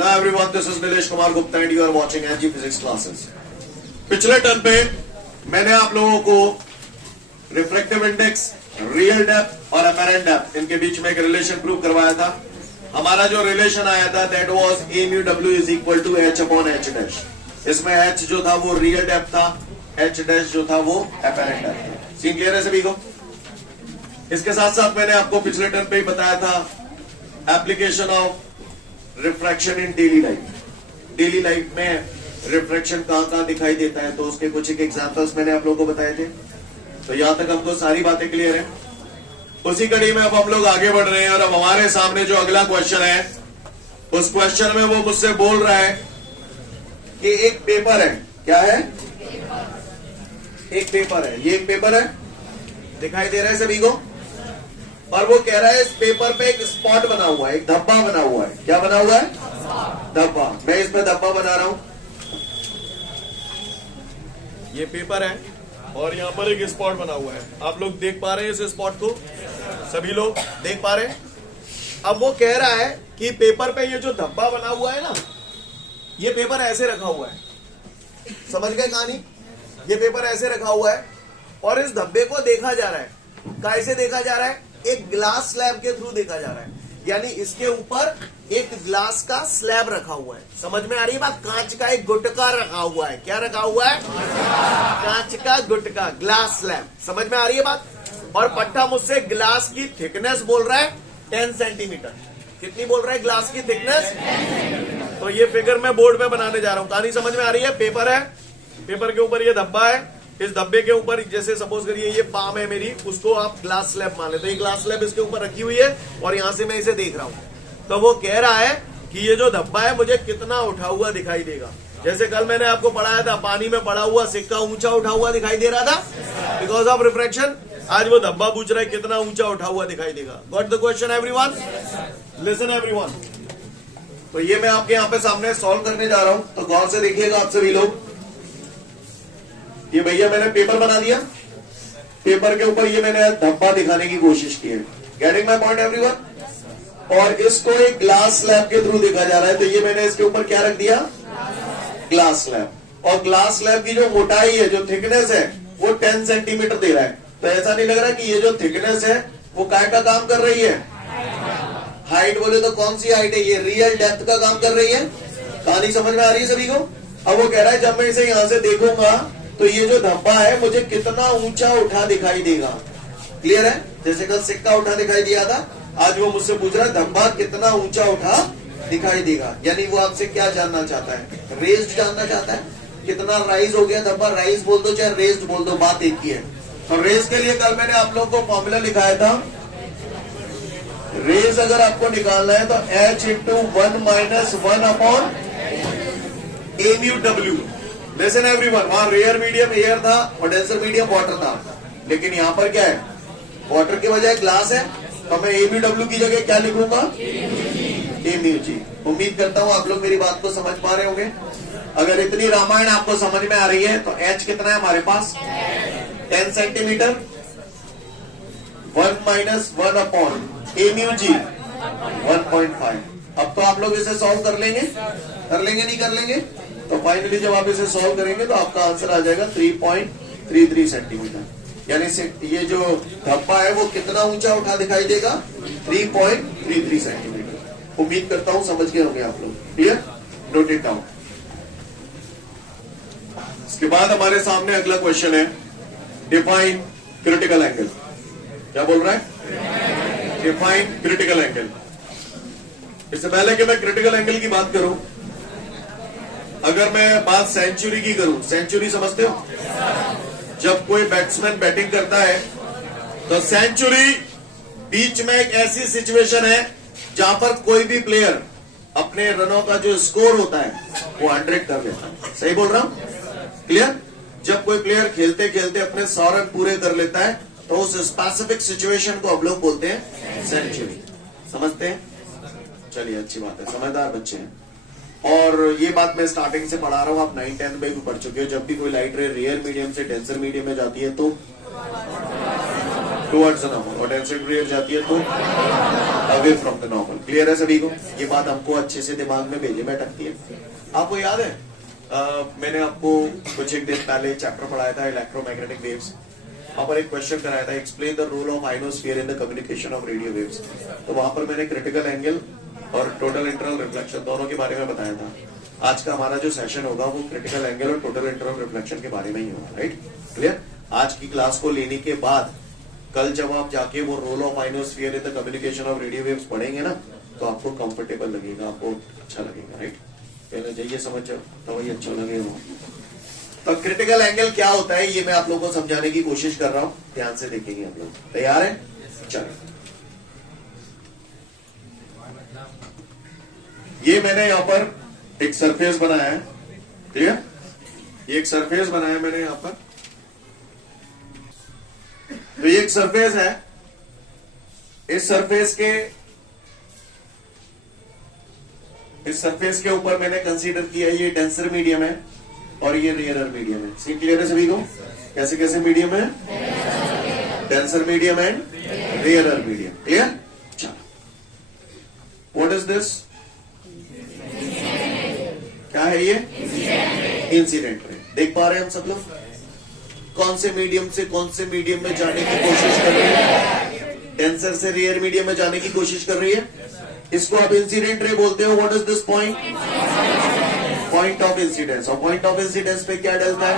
Hello everyone, this is Nilesh Kumar Gupta and you are watching NG Physics classes. पिछले term पे मैंने आप लोगों को रिफ्रैक्टिव इंडेक्स, रियल डेप्थ और अपैरेंट डेप्थ इनके बीच में एक रिलेशन प्रूव करवाया था. हमारा जो रिलेशन आया था that was a mu w is equal to h upon h dash. इसमें h जो था वो रियल डेप्थ था, h dash जो था वो अपैरेंट डेप्थ था. सीन क्लियर है सभी को? इसके साथ साथ मैंने आपको पिछले टर्म पे ही बताया था application of refraction in daily life. Daily life में रिफ्रैक्शन कहां दिखाई देता है, तो उसके कुछ एक एग्जांपल्स मैंने आप लोगों को बताए थे. तो यहां तक हमको सारी बातें क्लियर है. उसी कड़ी में अब हम लोग आगे बढ़ रहे हैं और अब हमारे सामने जो अगला क्वेश्चन है, उस क्वेश्चन में वो मुझसे बोल रहा है कि एक पेपर है. क्या है? एक पेपर है. ये एक पेपर है, दिखाई दे रहा है सभी को. और वो कह रहा है इस पेपर पे एक स्पॉट बना हुआ है, एक धब्बा बना हुआ है. क्या बना हुआ है? धब्बा. मैं इस पे धब्बा बना रहा हूं. ये पेपर है और यहाँ पर एक स्पॉट बना हुआ है. आप लोग देख पा रहे हैं इस स्पॉट को? सभी लोग देख पा रहे हैं? अब वो कह रहा है कि पेपर पे ये जो धब्बा बना हुआ है ना, ये पेपर ऐसे रखा हुआ है. समझ गए कहानी? ये पेपर ऐसे रखा हुआ है और इस धब्बे को देखा जा रहा है. कैसे देखा जा रहा है? एक ग्लास स्लैब के थ्रू देखा जा रहा है. यानी इसके ऊपर एक ग्लास का स्लैब रखा हुआ है. समझ में आ रही है बात? कांच का एक गुटका रखा हुआ है. क्या रखा हुआ है? कांच का गुटका, ग्लास स्लैब. समझ में आ रही है बात? और पट्टा मुझसे ग्लास की थिकनेस बोल रहा है 10 सेंटीमीटर. कितनी बोल रहा है ग्लास की थिकनेस? तो ये फिगर मैं बोर्ड पे बनाने जा रहा हूं. कहानी समझ में आ रही है? पेपर है, पेपर के ऊपर ये धब्बा है. इस धब्बे के ऊपर जैसे सपोज करिए ये पाम है मेरी, उसको आप ग्लास स्लैब मान लेते. तो ये ग्लास स्लैब इसके ऊपर रखी हुई है और यहां से मैं इसे देख रहा हूं. तो वो कह रहा है कि ये जो धब्बा है मुझे कितना उठा हुआ दिखाई देगा. जैसे कल मैंने आपको पढ़ाया था, पानी में पड़ा हुआ सिक्का ऊंचा उठा हुआ दिखाई दे रहा था बिकॉज ऑफ रिफ्रैक्शन. आज वो धब्बा पूछ रहा है कितना ऊंचा उठा हुआ दिखाई देगा. Got the question everyone? Listen everyone. तो ये मैं आपके यहाँ पे सामने सॉल्व करने जा रहा हूं, तो गौर से देखिएगा आप सभी लोग. ये भैया मैंने पेपर बना दिया, पेपर के ऊपर ये मैंने धब्बा दिखाने की कोशिश की है. Getting my point everyone? और इसको एक ग्लास स्लैब के थ्रू देखा जा रहा है. तो ये मैंने इसके ऊपर क्या रख दिया? Glass slab. और ग्लास स्लैब की जो मोटाई है, जो थिकनेस है, वो 10 सेंटीमीटर दे रहा है. तो ऐसा नहीं लग रहा कि ये जो थिकनेस है वो काय का काम कर रही है? हाइट बोले तो कौन सी हाइट है? ये रियल डेप्थ का काम कर रही है. कहानी समझ में आ रही है सभी को? अब वो कह रहा है जब मैं इसे यहां से देखूंगा तो ये जो धब्बा है मुझे कितना ऊंचा उठा दिखाई देगा. क्लियर है? जैसे कल सिक्का उठा दिखाई दिया था, आज वो मुझसे पूछ रहा है धब्बा कितना ऊंचा उठा दिखाई देगा. यानी वो आपसे क्या जानना चाहता है? रेज्ड जानना चाहता है. कितना राइज हो गया धब्बा. राइज बोल दो चाहे रेज्ड बोल दो, बात एक ही है. और रेज के लिए कल मैंने आप लोगों को फॉर्मूला लिखाया था. रेज अगर आपको निकालना है तो h into 1 minus 1 upon a mu w. Listen everyone, वहां रेयर मीडियम एयर था और डेंसर मीडियम वाटर था. लेकिन यहां पर क्या है? वाटर के बजाय ग्लास है. तो मैं a mu w की जगह क्या लिखूंगा? a mu g. उम्मीद करता हूं आप लोग मेरी बात को समझ पा रहे होंगे. अगर इतनी रामायण आपको समझ में आ रही है तो h कितना है हमारे पास? 10 centimetre. 1 minus 1 upon a mu g 1.5. अब तो आप लोग इसे सॉल्व कर लेंगे नहीं कर लेंगे? तो फाइनली जब आप इसे सॉल्व करेंगे तो आपका आंसर आ जाएगा 3.33 सेंटीमीटर. यानी ये जो धब्बा है वो कितना ऊंचा उठा दिखाई देगा? 3.33 सेंटीमीटर. उम्मीद करता हूं समझ गए होंगे आप लोग. क्लियर? Note it down. इसके बाद हमारे सामने अगला क्वेश्चन है, डिफाइन क्रिटिकल एंगल. क्या बोल रहा है? Define critical angle. इससे पहले कि मैं क्रिटिकल एंगल की बात करूं, अगर मैं बात सेंचुरी की करूं, सेंचुरी समझते हो? जब कोई बैट्समैन बैटिंग करता है तो सेंचुरी बीच में एक ऐसी सिचुएशन है जहां पर कोई भी प्लेयर अपने रनों का जो स्कोर होता है वो 100 कर लेता है. सही बोल रहा हूं? क्लियर? जब कोई प्लेयर खेलते खेलते अपने 100 रन पूरे कर लेता है तो उस स्पेसिफिक सिचुएशन को हम लोग बोलते हैं सेंचुरी. समझते हैं? चलिए, अच्छी बात है, समझदार बच्चे हैं. और ये बात मैं स्टार्टिंग से पढ़ा रहा हूँ, आप 9th-10th में भी पढ़ चुके हो. जब भी कोई लाइट रे रियल मीडियम से डेंसर मीडियम में जाती है तो टुवर्ड्स द नॉर्मल, और टेंसेंट रेयर जाती है तो away from the normal. Clear है सभी को? ये बात हमको अच्छे से दिमाग में भेजे में अटकती है। आपको याद है मैंने आपको कुछ एक दिन पहले चैप्टर पढ़ाया था इलेक्ट्रोमैग्नेटिक वेव्स, वहां पर एक क्वेश्चन कराया था, explain the role of ionosphere in the communication of radio waves. तो वहां पर मैंने क्रिटिकल एंगल और टोटल इंटरनल रिफ्लेक्शन दोनों के बारे में बताया था। आज का हमारा जो सेशन होगा वो क्रिटिकल एंगल और टोटल इंटरनल रिफ्लेक्शन के बारे में ही होगा। Right, clear? आज की क्लास को लेने के बाद कल जब आप जाके वो role of ionosphere in the communication of radio waves पढ़ेंगे ना, तो आपको कंफर्टेबल लगेगा, आपको अच्छा लगेगा। राइट, पहले जाइए समझ जाओ तो वही अच्छा लगेगा। तो क्रिटिकल एंगल क्या होता है ये मैं आप लोगों को समझाने की कोशिश कर रहा हूं, ध्यान से देखेंगे आप लोग। तैयार है? चलो, ये मैंने यहां पर एक सरफेस बनाया है, ठीक है? ये एक सरफेस बनाया है मैंने यहां पर। तो ये एक सरफेस है, इस सरफेस के ऊपर मैंने कंसीडर किया ये डेंसर मीडियम है और ये रेयरर मीडियम है। सी क्लियर है सभी को? कैसे कैसे मीडियम है? Denser medium and rarer medium. Clear? चलो, व्हाट इज दिस? क्या है ये? Incident ray. देख पा रहे हैं हम सब लोग? कौन से मीडियम से कौन से मीडियम में जाने की कोशिश कर रही है? डेंसर से रेयर मीडियम में जाने की कोशिश कर रही है। इसको आप इंसिडेंट रे बोलते हो। What is this point? Point of incidence. और पॉइंट ऑफ इंसिडेंस पे क्या डलता है?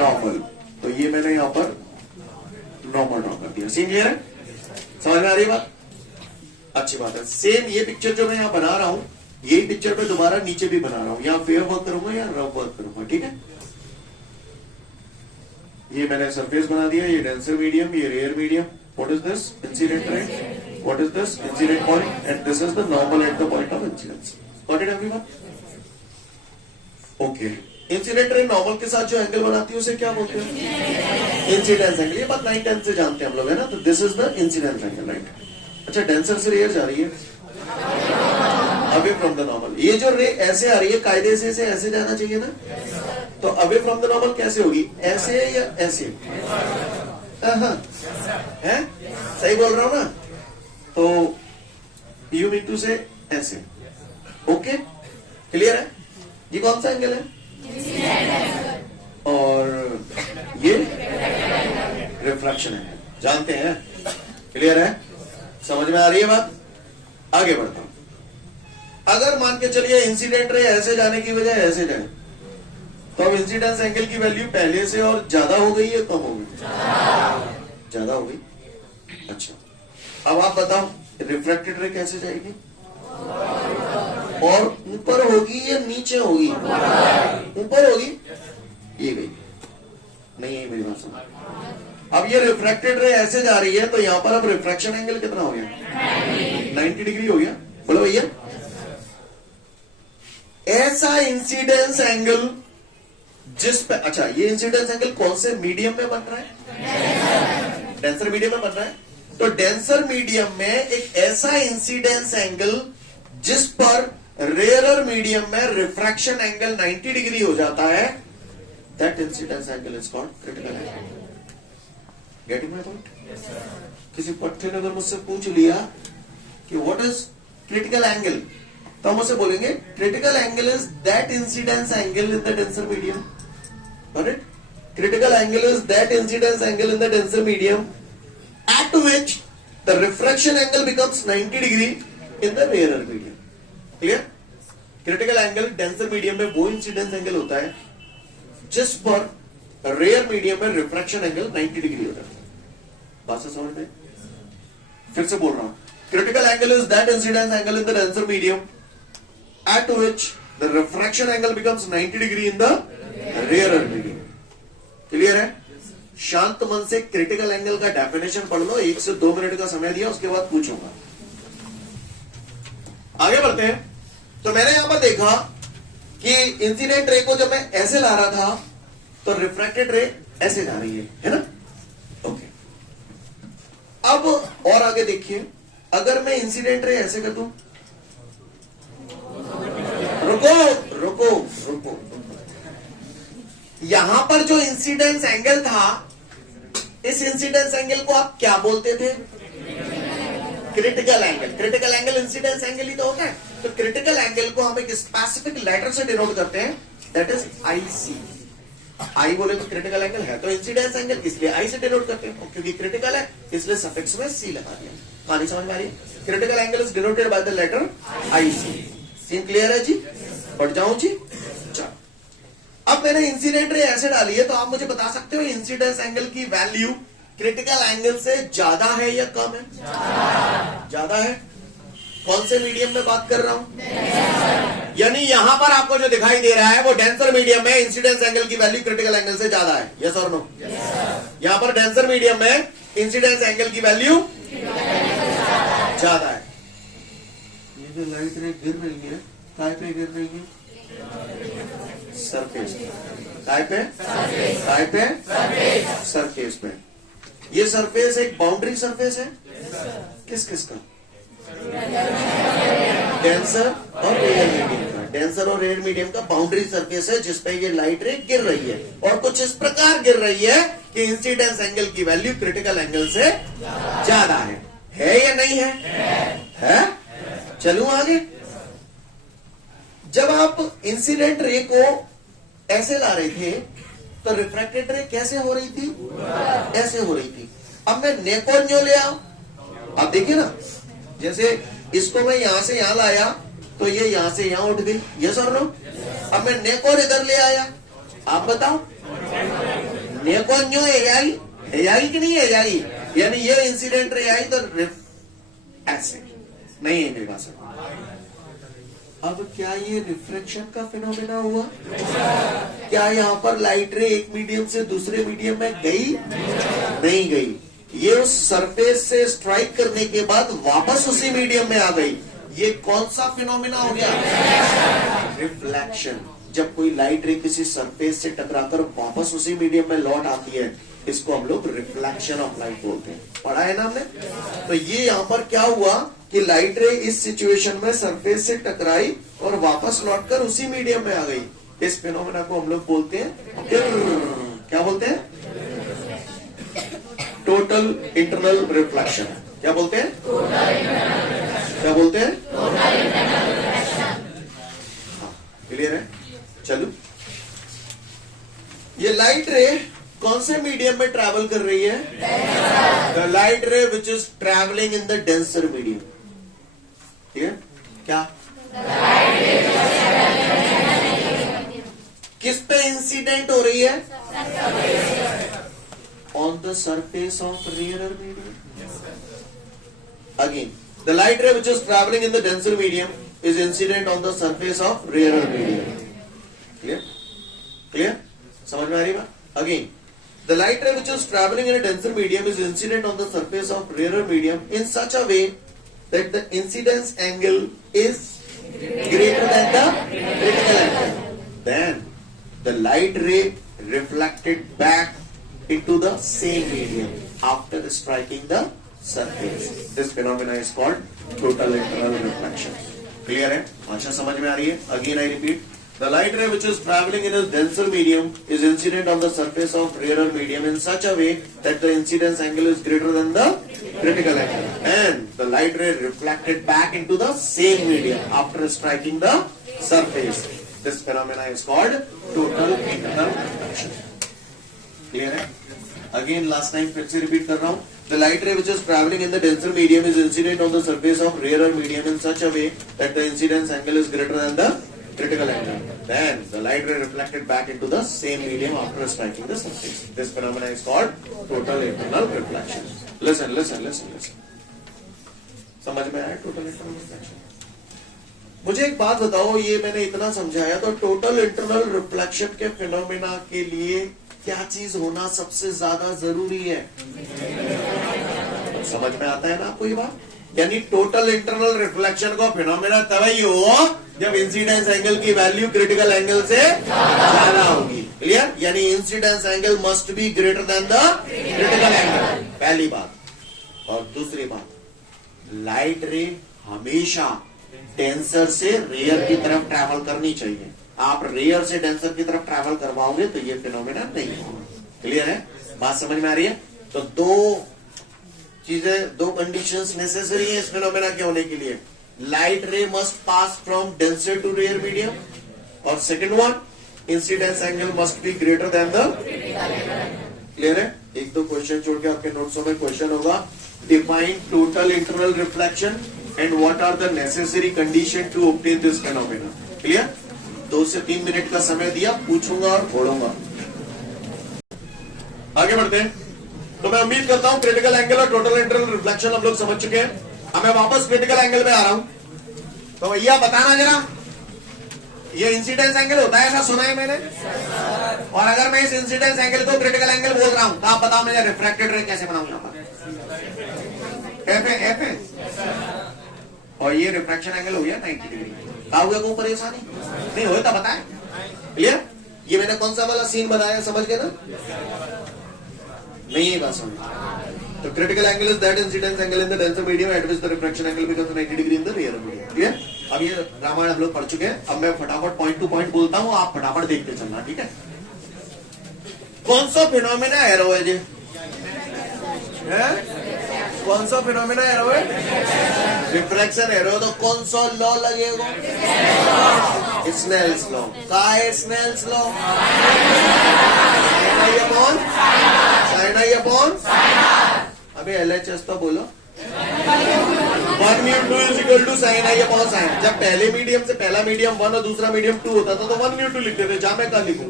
नॉर्मल। तो ये मैंने यहां पर नॉर्मल ड्रॉ कर दिया। सीन क्लियर है? समझ में आ रही बात? अच्छी बात है। सेम ये पिक्चर जो मैं यहां बना रहा हूं, यही पिक्चर पे दोबारा नीचे भी बना रहा हूं। यहां फेयर वर्क करूंगा या रफ वर्क करूंगा, ठीक है? ये मैंने सरफेस बना दिया, ये डेंसर मीडियम, ये rare medium. What is this? Incident ray. What is this? Incident point and this is the normal at the point of incidence. Got it everyone? Okay, incident ray normal के साथ जो angle बनाती है उसे क्या बोलते हैं? Incidence angle. ये बात 9th 10th से जानते हैं हम लोग, है ना? तो this is the incidence angle, right? अच्छा, डेंसर से रेयर जा रही है अवे फ्रॉम द नॉर्मल। ये जो रे ऐसे आ रही है, कायदे से इसे ऐसे जाना चाहिए ना? तो अवे फ्रॉम द नॉर्मल कैसे होगी? ऐसे या ऐसे? है? सही बोल रहा हूं ना? तो यू मीन टू से ऐसे। ओके, क्लियर है? ये कौन सा एंगल है? और ये रिफ्रैक्शन है, जानते हैं? क्लियर है? समझ में आ रही है बात? आगे बढ़ता हूं। अगर मान के चलिए इंसिडेंट रे ऐसे जाने की बजाय ऐसे जाए, तो अब इंसिडेंस एंगल की वैल्यू पहले से और ज्यादा हो गई या कम हो गई? ज्यादा हो गई। अच्छा, अब आप बताओ रिफ्रैक्टेड रे कैसे जाएगी? और ऊपर होगी या नीचे होगी? ऊपर होगी। ये गई नहीं है मेरी बात समझ। अब ये रिफ्रैक्टेड रे ऐसे जा रही है, तो यहां पर अब रिफ्रैक्शन एंगल कितना हो गया? 90 डिग्री हो गया। बोलो भैया, ऐसा इंसिडेंस एंगल जिस पे, अच्छा ये इंसिडेंस एंगल कौन से मीडियम में बन रहा है? डेंसर मीडियम में बन रहा है। तो डेंसर मीडियम में एक ऐसा इंसिडेंस एंगल जिस पर रेयरर मीडियम में रिफ्रैक्शन एंगल 90 डिग्री हो जाता है, that incidence angle is called critical angle. Getting my point? किसी पट्टे ने अगर मुझसे पूछ लिया कि व्हाट इज क्रिटिकल एंगल, तो हम उसे बोलेंगे critical angle is that incidence angle in the denser medium. Got it? Critical angle is that incidence angle in the denser medium at which the refraction angle becomes 90 degree in the rarer medium. Clear? Critical angle denser medium में वो incidence angle होता है जिस पर rare medium में refraction angle 90 degree होता है। बात से समझ में? फिर से बोल रहा हूं, critical angle is that incidence angle in the denser medium at which the refraction angle becomes 90 degree in the rarer medium. Clear है? शांत मन से क्रिटिकल एंगल का डेफिनेशन पढ़ लो। 1 से 2 मिनट का समय दिया, उसके बाद पूछूंगा। आगे बढ़ते हैं। तो मैंने यहां पर देखा कि इंसिडेंट रे को जब मैं ऐसे ला रहा था, तो रिफ्रैक्टेड रे ऐसे जा रही है ना? ओके, अब और आगे देखिए, अगर मैं इंसिडेंट रे ऐसे कर दूं, रुको रुको रुको, यहां पर जो इंसिडेंस एंगल था इस इंसिडेंस एंगल को आप क्या बोलते थे? Critical angle. Critical angle incidence angle ही तो होता है। तो क्रिटिकल एंगल को हम एक स्पेसिफिक लेटर से डिनोट करते हैं, दैट इज आईसी। आई बोले तो क्रिटिकल एंगल है तो इंसिडेंस एंगल, इसलिए आई से डिनोट करते हैं। और क्योंकि क्रिटिकल है इसलिए सफिक्स में सी लगा दिया। कहानी समझ में आ रही है? Critical angle is denoted by the letter IC. Scene clear है जी? बढ़ जाऊं जी? चलो, अब मैंने इंसिडेंट रे ऐसे डाली है तो आप मुझे बता सकते हो इंसिडेंस एंगल की वैल्यू क्रिटिकल एंगल से ज्यादा है या कम है? ज्यादा है। कौन से मीडियम में बात कर रहा हूं? यानी यहां पर आपको जो दिखाई दे रहा है वो डेंसर मीडियम में इंसिडेंस एंगल की वैल्यू क्रिटिकल एंगल से ज्यादा है। यस और नो? यहां पर डेंसर मीडियम में इंसिडेंस एंगल की वैल्यू ज्यादा है। ये जो लाइट रे गिर रही है, काय पे गिर रही है? सरफेस। काय पे? काय पे? सरफेस पे। ये सरफेस एक बाउंड्री सरफेस है। किस किस का? डेंसर और रेयर मीडियम का। डेंसर और रेयर मीडियम का बाउंड्री सरफेस है जिसपे ये लाइट रे गिर रही है और कुछ इस प्रकार गिर रही है कि इंसिडेंस एंगल की वैल्यू क्रिटिकल एंगल से ज्यादा है या नहीं है? है? चलूं आगे। जब आप इंसिडेंट रे को ऐसे ला रहे थे तो रिफ्रैक्टेड रे कैसे हो रही थी? ऐसे हो रही थी। अब मैं नेकोन्यो ले आऊं, आप देखिए ना, जैसे इसको मैं यहां से यहां लाया तो ये यहां से यहां उठ गई। यस और नो? अब मैं नेकोर इधर ले आया, आप बताओ नेकोन्यो एआई कि नहीं एआई? यानी ये इंसिडेंट रे आई तो ऐसे नहीं है सकता। अब क्या ये रिफ्रैक्शन का फिनोमेना हुआ? क्या यहां पर लाइट रे एक मीडियम से दूसरे मीडियम में गई? नहीं गई। ये उस सरफेस से स्ट्राइक करने के बाद वापस उसी मीडियम में आ गई। ये कौन सा फिनोमेना हो गया? रिफ्लेक्शन। जब कोई लाइट रे किसी सरफेस से टकराकर वापस उसी मीडियम में लौट आती है, इसको हम लोग रिफ्लेक्शन ऑफ लाइट बोलते हैं। पढ़ा है ना हमने? तो ये यहां पर क्या हुआ कि लाइट रे इस सिचुएशन में सरफेस से टकराई और वापस लौटकर उसी मीडियम में आ गई। इस फिनोमेना को हम लोग बोलते हैं, क्या बोलते हैं? Total internal reflection. क्या बोलते हैं? क्या बोलते हैं? क्लियर है? चलो, ये लाइट रे कौन से मीडियम में ट्रैवल कर रही है? द लाइट रे which is travelling in the denser medium. ठीक है? क्या? किस पे इंसिडेंट हो रही है? On the surface of rarer medium. Again, the light ray which is traveling in the denser medium is incident on the surface of rarer medium. Clear? Clear? समझ में आ रही बात? Again, the light ray which is traveling in a denser medium is incident on the surface of rarer medium in such a way that the incidence angle is greater than the critical angle. Then the light ray reflected back into the same medium after striking the surface. This phenomena is called total internal reflection. Clear है? अच्छा समझ में आ रही है? Again I repeat, the light ray which is traveling in a denser medium is incident on the surface of rarer medium in such a way that the incidence angle is greater than the critical angle, and the light ray reflected back into the same medium after striking the surface. This phenomena is called total internal reflection. Clear है? Again last time फिर से repeat कर रहा हूं। The light ray which is traveling in the denser medium is incident on the surface of rarer medium in such a way that the incidence angle is greater than the critical angle. Then the light ray reflected back into the same medium after striking the surface. This phenomena is called total internal reflection. Listen. समझ में आया total internal reflection? मुझे एक बात बताओ, ये मैंने इतना समझाया तो टोटल इंटरनल रिफ्लेक्शन के फिनोमेना के लिए क्या चीज होना सबसे ज्यादा जरूरी है? समझ में आता है ना आपको ये बात? यानी टोटल इंटरनल रिफ्लेक्शन का फिनोमेना तभी हो जब इंसिडेंस एंगल की वैल्यू क्रिटिकल एंगल से ज्यादा होगी। क्लियर? यानी incidence angle must be greater than the critical angle, पहली बात। और दूसरी बात, लाइट रे हमेशा डेंसर से रेयर की तरफ ट्रैवल करनी चाहिए। आप रेयर से डेंसर की तरफ ट्रैवल करवाओगे तो ये फिनोमेना नहीं होगा। क्लियर है? बात समझ में आ रही है? तो दो चीजें, दो कंडीशंस नेसेसरी है इस फिनोमेना के होने के लिए. Light ray must pass from denser to rarer medium, और second one, incidence angle must be greater than the. Clear है? एक दो क्वेश्चन छोड़ के आपके नोट्सों में क्वेश्चन होगा, define total internal reflection and what are the necessary condition to obtain this phenomena. Clear? 2 से 3 मिनट का समय दिया, पूछूंगा और छोड़ूंगा. आगे बढ़ते हैं. तो मैं उम्मीद करता हूं क्रिटिकल एंगल और टोटल इंटरनल रिफ्लेक्शन हम लोग समझ चुके हैं. अब मैं वापस क्रिटिकल एंगल में आ रहा हूं. तो भैया बताना जरा, ये इंसिडेंस एंगल होता है, ऐसा सुना है मैंने. और अगर मैं इस इंसिडेंस एंगल को क्रिटिकल एंगल बोल रहा हूं तो आप बताओ मैं रिफ्रैक्टेड रे कैसे बनाऊं यहां पर. एफ है और ये रिफ्रैक्शन एंगल हो गया 90 डिग्री. क्या हुआ, कोई परेशानी नहीं हो तो बताए. क्लियर? ये मैंने कौन सा वाला सीन बनाया, समझ गए ना? नहीं है बात समझ. तो critical angle is that incidence angle in the denser medium at which the refraction angle becomes 90 degree in the rear medium. Clear? अब ये रामायण हम लोग पढ़ चुके हैं. अब मैं फटाफट पॉइंट टू पॉइंट बोलता हूं, आप फटाफट देखते चलना. ठीक है? कौन सा फिनोमेना एरो है जी? कौन सा फिनोमेना एरो है? Refraction arrow. तो कौन सा लॉ लगेगा? Snell's law. का है Snell's law? Sine I upon. अबे LHS तो बोलो. 1/2 is equal to sine I upon sine. जब पहले मीडियम से पहला मीडियम 1 और दूसरा मीडियम 2 होता था तो 1/2 लिखते थे. जहां मैं क्या लिखूं?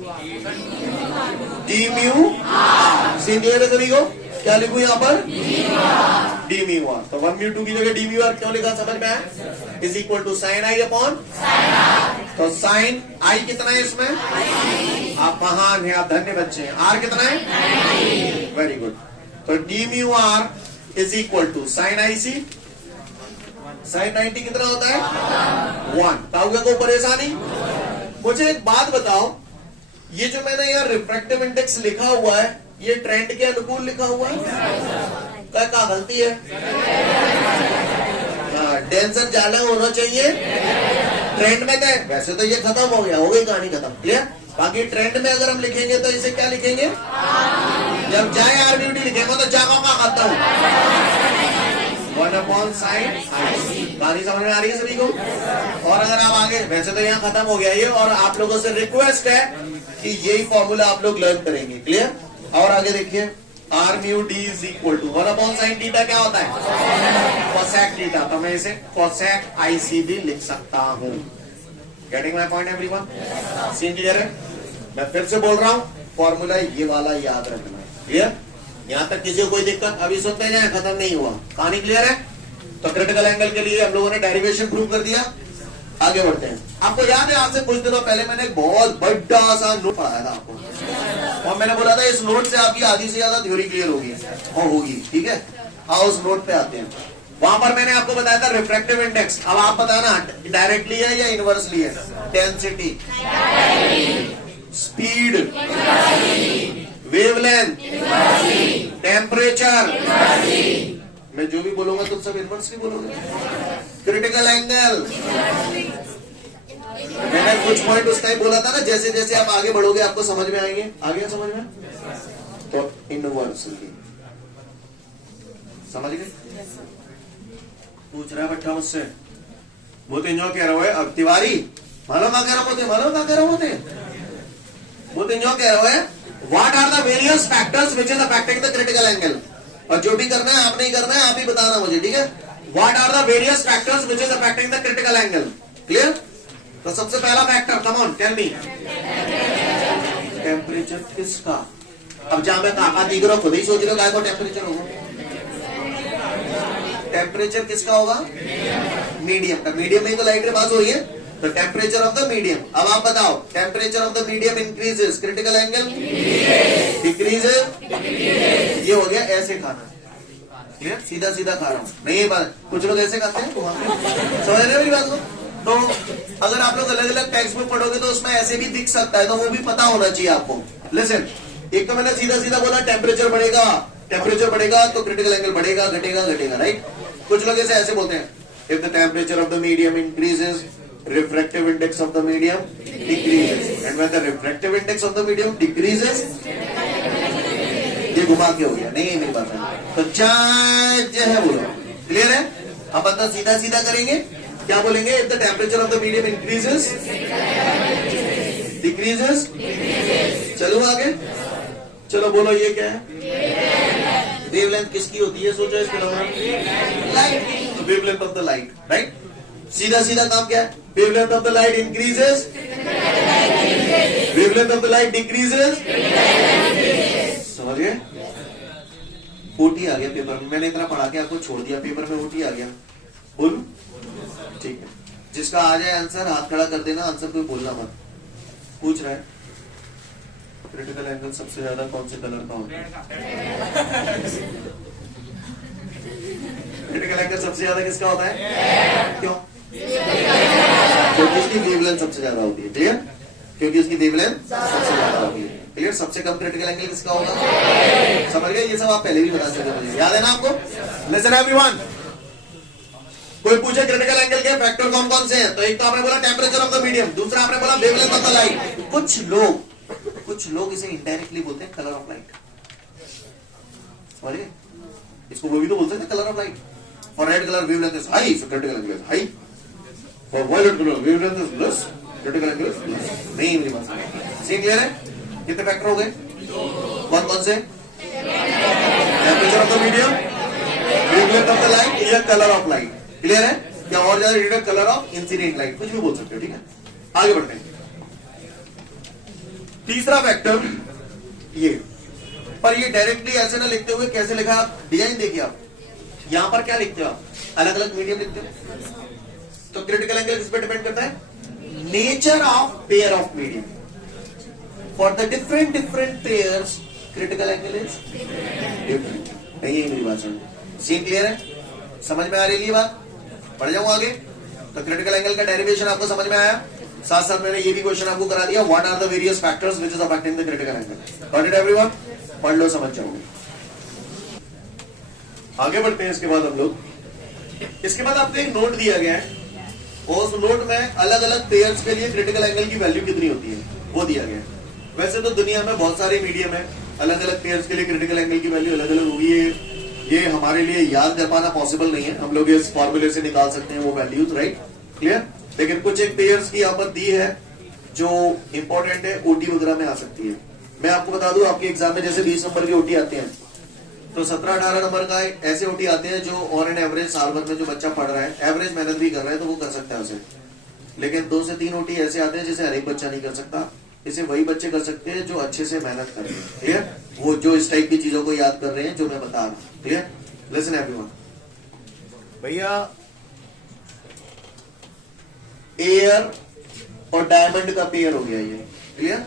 D mu. सीन क्लियर है सभी को? क्या लिखूं यहाँ पर? D mu R. तो 1/2 की जगह डी म्यू आर क्यों लिखा, समझ में आया? Is equal to sine I upon. तो साइन आई कितना है इसमें? आप महान है, आप धन्य बच्चे हैं. आर कितना है? Very good. तो D mu r is equal to sine i c. Sine 90 कितना होता है? 1. क्या कोई परेशानी? मुझे एक बात बताओ, ये जो मैंने यहाँ रिफ्रैक्टिव इंडेक्स लिखा हुआ है, ये ट्रेंड के अनुकूल लिखा हुआ है? क्या गलती है? टेंशन ज्यादा होना चाहिए ट्रेंड में. थे वैसे तो ये खत्म हो गया, हो गई कहानी खत्म. क्लियर? बाकी ट्रेंड में अगर हम लिखेंगे तो इसे क्या लिखेंगे? जब जाए आरबीटी लिखेंगे तो जागा का खाता हूं 1/sin. कहानी समझ में आ रही है सभी को? और अगर आप आगे, वैसे तो यहाँ खत्म हो गया ये, और आप लोगों से रिक्वेस्ट है कि यही फॉर्मूला आप लोग लर्न करेंगे. क्लियर? और आगे देखिए, R mu D is equal to 1/sin theta. क्या होता है? Cosec theta. तो मैं इसे कोसेक आईसी भी लिख सकता हूँ. Getting my point everyone? Scene clear है? मैं फिर से बोल रहा हूँ, फॉर्मूला ये वाला याद रखना है. क्लियर? यहाँ तक किसी को कोई दिक्कत? अभी सुनते जाए, खत्म नहीं हुआ. कहानी क्लियर है? तो क्रिटिकल एंगल के लिए हम लोगों ने डेरिवेशन प्रूव कर दिया. आगे बढ़ते हैं. आपको याद है, आज से कुछ दिनों पहले मैंने एक बहुत बड़ा सा नोट पढ़ाया था आपको, और मैंने बोला था इस नोट से आपकी आधी से ज्यादा थ्योरी क्लियर होगी और होगी. ठीक है? आओ उस नोट पे आते हैं. वहां पर मैंने आपको बताया था रिफ्रैक्टिव इंडेक्स. अब आप बताना डायरेक्टली है या इनवर्सली है? Density, speed, wavelength, temperature. मैं जो भी बोलूंगा तुम सब इनवर्सली बोलोगे. क्रिटिकल एंगल मैंने कुछ पॉइंट उस टाइम बोला था ना, जैसे जैसे आप आगे बढ़ोगे आपको समझ में आएंगे. आ गया समझ में? तो इनवर्सली समझ गए? पूछ रहा है बच्चा मुझसे, वो तो इंजॉय कह रहा है. अब तिवारी मालूम क्या कह रहा होते? मालूम क्या कह रहा होते? वो तो इंजॉय कह रहा है, what are the various factors which is affecting the critical angle. और जो भी करना है आप नहीं करना है, आप ही बताना मुझे. ठीक है? What are the various factors which is affecting the critical angle. Clear? तो सबसे पहला factor, come on tell me. Temperature किसका? अब जहां मैं काका दिख रहा खुद ही सोच रहे हो टेम्परेचर होगा. टेम्परेचर किसका होगा? मीडियम का. मीडियम में तो लाइट रे पास हो रही है, तो टेम्परेचर ऑफ द मीडियम. अब आप बताओ, temperature of the medium increases, critical angle decreases. ये हो गया ऐसे खाना. क्लियर? सीधा सीधा खा रहा हूँ. नहीं ये बात, कुछ लोग ऐसे खाते हैं. समझ रहे मेरी बात को? तो अगर आप लोग अलग अलग टेक्स्ट बुक पढ़ोगे तो उसमें ऐसे भी दिख सकता है, तो वो भी पता होना चाहिए आपको. लिसन, एक तो मैंने सीधा सीधा बोला टेम्परेचर बढ़ेगा, टेम्परेचर बढ़ेगा तो क्रिटिकल एंगल बढ़ेगा, घटेगा घटेगा. राइट? कुछ लोग ऐसे बोलते हैं, if the temperature of the medium increases, refractive index of the medium decreases, and when the refractive index of the medium decreases, ये घुमा के हो गया, नहीं है मेरी बात है। तो चार्ज है बोलो, क्लियर है। अब अंदर सीधा सीधा करेंगे, क्या बोलेंगे? If the temperature of the medium increases decreases, चलो आगे, चलो बोलो ये क्या है? वेवलेंथ किसकी होती है? सोचो इसके नाम, लाइट। तो wavelength of the light, right. सीधा सीधा काम क्या है? Wavelength of the light increases, wavelength of the light decreases, समझ गए? ओटी आ गया पेपर में, मैंने इतना पढ़ा के आपको छोड़ दिया, पेपर में ओटी आ गया, बोल ठीक है। जिसका आ जाए आंसर हाथ खड़ा कर देना, आंसर कोई बोलना मत। पूछ रहा है क्रिटिकल एंगल सबसे ज्यादा कौन से कलर का होता है? क्रिटिकल एंगल सबसे ज्यादा किसका होता है? क्यों? क्योंकि इसकी वेवलेंथ सबसे ज्यादा होती है, क्लियर? क्योंकि इसकी वेवलेंथ सबसे ज्यादा होती है, क्लियर? सबसे कम क्रिटिकल एंगल किसका होगा? समझ गए? ये सब आप पहले भी बता चुके हैं, याद है ना आपको? लिसन एवरीवन, कोई पूछे क्रिटिकल एंगल के फैक्टर कौन कौन से हैं, तो एक तो आपने बोला टेम्परेचर ऑफ द मीडियम, दूसरा आपने बोला वेवलेंथ ऑफ द लाइट। कुछ लोग इसे इनडायरेक्टली बोलते हैं कलर ऑफ लाइट, समझिए? इसको वो भी तो बोलते हैं colour of light. For red colour wavelength is high, so critical angle is high. For violet colour wavelength is less, critical angle is less. नहीं मेरी बात सही क्लियर है? कितने फैक्टर हो गए? कौन कौन से? Temperature of the medium, wavelength of the light या कलर ऑफ लाइट, क्लियर है? क्या और ज्यादा detail? Colour of incident light, कुछ भी बोल सकते हो, ठीक है? आगे बढ़ते हैं। तीसरा फैक्टर ये, पर ये डायरेक्टली ऐसे ना लिखते हुए कैसे लिखा? आप डिजाइन देखिए, आप यहां पर क्या लिखते हो? आप अलग अलग मीडियम लिखते हो। तो क्रिटिकल एंगल किस पे डिपेंड करता है? Nature of pair of medium. For the different pairs critical angle is different. नहीं है मेरी बात समझ? सीन क्लियर है? समझ में आ रही है बात? पढ़ जाऊं आगे? तो क्रिटिकल एंगल का डेरिवेशन आपको समझ में आया? साथ साथ मैंने ये भी क्वेश्चन आपको करा दिया, what are the various factors which is affecting the critical angle. Got it everyone? पढ़ लो, समझ जाओगे। आगे बढ़ते हैं। इसके बाद हम लोग, इसके बाद आपको एक नोट दिया गया है, और उस नोट में अलग अलग पेयर्स के लिए क्रिटिकल एंगल की वैल्यू कितनी होती है वो दिया गया है। वैसे तो दुनिया में बहुत सारे मीडियम है, अलग अलग पेयर्स के लिए क्रिटिकल एंगल की वैल्यू अलग अलग होगी। ये हमारे लिए याद कर पाना पॉसिबल नहीं है, हम लोग इस फॉर्मूले से निकाल सकते हैं वो वैल्यूज, राइट? क्लियर? लेकिन कुछ एक पेयर्स की यहाँ पर दी है जो इंपॉर्टेंट है, ओटी वगैरह में आ सकती है। मैं आपको बता दूं, आपके एग्जाम में जैसे 20 नंबर की ओटी आते हैं, तो 17-18 नंबर का ऐसे ओटी आते हैं जो ऑन एन एवरेज साल भर में जो बच्चा पढ़ रहा है, एवरेज मेहनत भी कर रहा है तो वो कर सकता है उसे। लेकिन 2 से 3 ओटी ऐसे आते हैं जिसे हर एक बच्चा नहीं कर सकता। इसे वही बच्चे कर सकते हैं जो अच्छे से मेहनत कर रहे हैं, क्लियर? वो जो इस टाइप की चीजों को याद कर रहे हैं जो मैं बता रहा हूँ, क्लियर? लिसन एवरीवन, भैया एयर और डायमंड का पेयर हो गया ये, क्लियर?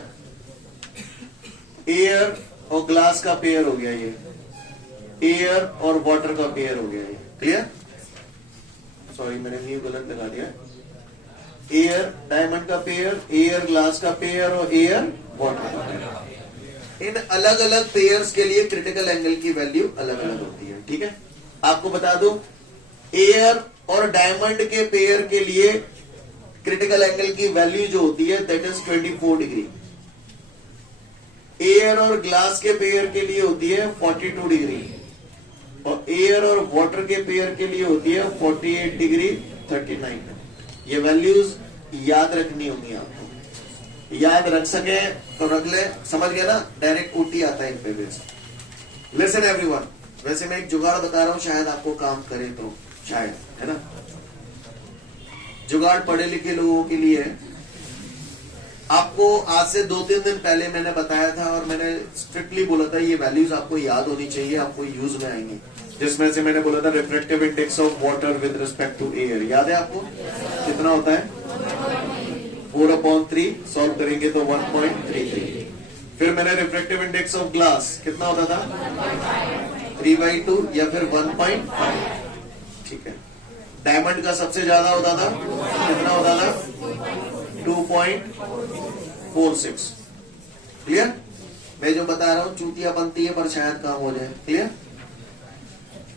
एयर और ग्लास का पेयर हो गया ये, एयर और वाटर का पेयर हो गया ये, क्लियर? सॉरी मैंने न्यू गलत लगा दिया। एयर डायमंड का पेयर, एयर ग्लास का पेयर और एयर वाटर का पेयर। इन अलग अलग पेयर्स के लिए क्रिटिकल एंगल की वैल्यू अलग अलग होती है, ठीक है? आपको बता दूं, एयर और डायमंड के पेयर के लिए क्रिटिकल एंगल की वैल्यू जो होती है दैट इज 24 डिग्री। एयर और ग्लास के पेयर के लिए होती है 42 डिग्री, और एयर और वाटर के पेयर के लिए होती है 48 डिग्री 39। ये वैल्यूज याद रखनी होंगी आपको, याद रख सके तो रख ले, समझ गया ना? डायरेक्ट ओटी आता है इन पे बेस। लिसन एवरीवन, वैसे मैं एक जुगाड़ बता रहा हूं, शायद आपको काम करे तो, शायद, है ना? जुगाड़ पढ़े लिखे लोगों के लिए। आपको आज से 2-3 दिन पहले मैंने बताया था और मैंने स्ट्रिक्टली बोला था ये वैल्यूज आपको याद होनी चाहिए, आपको यूज में आएंगी। जिसमें से मैंने बोला था refractive index of water with respect to air, याद है आपको? कितना होता है? 4/3, सॉल्व करेंगे तो 1.33। फिर मैंने रिफ्रैक्टिव इंडेक्स ऑफ ग्लास कितना होता था? 3/2 या फिर 1.5, ठीक है? डायमंड का सबसे ज्यादा होता था, कितना होता था? 2.46, क्लियर? मैं जो बता रहा हूं चूतिया बनती है पर शायद काम हो जाए, क्लियर?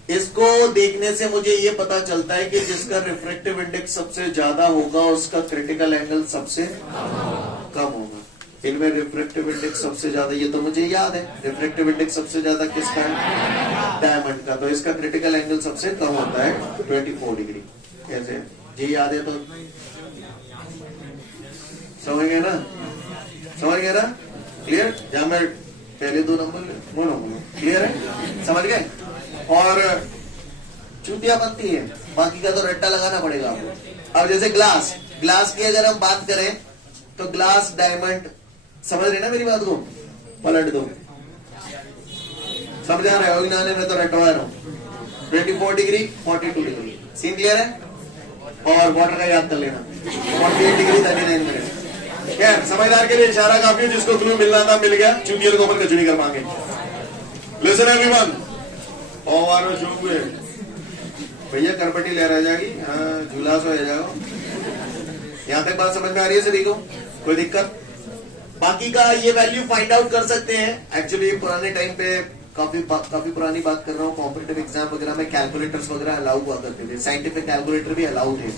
इसको देखने से मुझे ये पता चलता है कि जिसका रिफ्रैक्टिव इंडेक्स सबसे ज्यादा होगा उसका क्रिटिकल एंगल सबसे कम होगा। इनमें रिफ्रैक्टिव इंडेक्स सबसे ज्यादा, ये तो मुझे याद है, रिफ्रैक्टिव इंडेक्स सबसे ज्यादा किसका है? डायमंड का। तो इसका क्रिटिकल एंगल सबसे कम होता है 24 डिग्री। कैसे? ये याद है तो समझ गए ना? समझ गए ना? क्लियर? जहां मैं पहले 2 नंबर बोलो, क्लियर है? समझ गए? और चूतिया बनती है, बाकी का तो रट्टा लगाना पड़ेगा आपको। अब जैसे ग्लास, ग्लास की अगर हम बात करें तो ग्लास, डायमंड, समझ रहे ना मेरी बात को? पलट दो, समझा रहे हो? इन्होंने मैं तो रटवा रहा हूं। 24 डिग्री, 42 डिग्री, सीन क्लियर है? और वाटर का याद कर लेना, 48 डिग्री 39 मिनट। खैर, समझदार के लिए इशारा काफी है, जिसको क्लू मिलना था मिल गया, चूतियर को अपन कचुनी कर पाएंगे। लिसन एवरीवन, और जो हुए भैया करपटी ले रह जाएगी, हाँ झूला सो हो जाएगा। यहां तक बात समझ में आ रही है सभी को? कोई दिक्कत? बाकी का ये वैल्यू फाइंड आउट कर सकते हैं। एक्चुअली पुराने टाइम पे काफी पुरानी बात कर रहा हूँ, कॉम्पिटिटिव एग्जाम वगैरह में कैलकुलेटर्स वगैरह अलाउ हुआ करते थे, साइंटिफिक कैलकुलेटर भी अलाउ थे।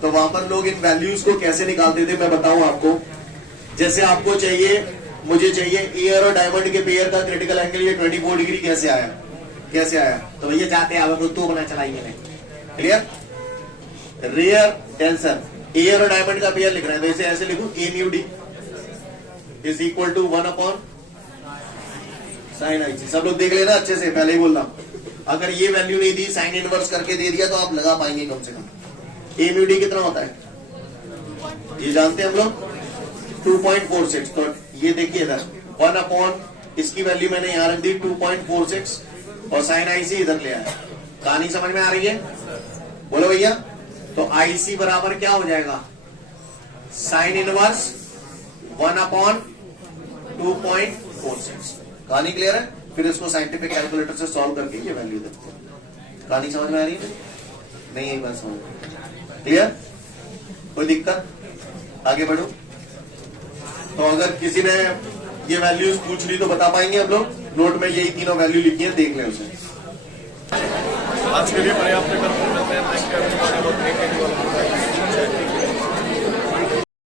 तो वहां पर लोग इन वैल्यूज को कैसे निकालते थे मैं बताऊं आपको। जैसे आपको चाहिए, मुझे चाहिए एयर और डायमंड के पेयर का क्रिटिकल एंगल, ये 24 डिग्री कैसे आया? कैसे आया? तो भैया जाते हैं तो बना चलाइए। क्लियर? रेयर टेंसर, एयर और डायमंड का पेयर लिख रहे हैं, तो इसे ऐसे लिखूं, a mu D is equal to 1 upon sine i c. सब लोग देख लेना अच्छे से, पहले ही बोल रहा हूं। अगर ये वैल्यू नहीं दी, साइन इनवर्स करके दे दिया, तो आप लगा पाएंगे कम से कम। ए म्यू डी कितना होता है ये जानते हैं हम लोग, 2.46। तो ये देखिए इधर 1 अपॉन, इसकी वैल्यू मैंने यहां रख दी 2.46, और साइन आई सी इधर ले आया। कहानी समझ में आ रही है? बोलो भैया। तो आई सी बराबर क्या हो जाएगा? Sine inverse 1 upon 2.46। कहानी क्लियर है? फिर इसको साइंटिफिक कैलकुलेटर से सॉल्व करके ये वैल्यू देखते हैं। कहानी समझ में आ रही है? नहीं, यही बात समझ। क्लियर? कोई दिक्कत? आगे बढ़ो। तो अगर किसी ने ये वैल्यूज पूछ ली तो बता पाएंगे हम लोग? नोट में यही तीनों वैल्यू लिखी है, देख लें उसे। आज के लिए पर्याप्त।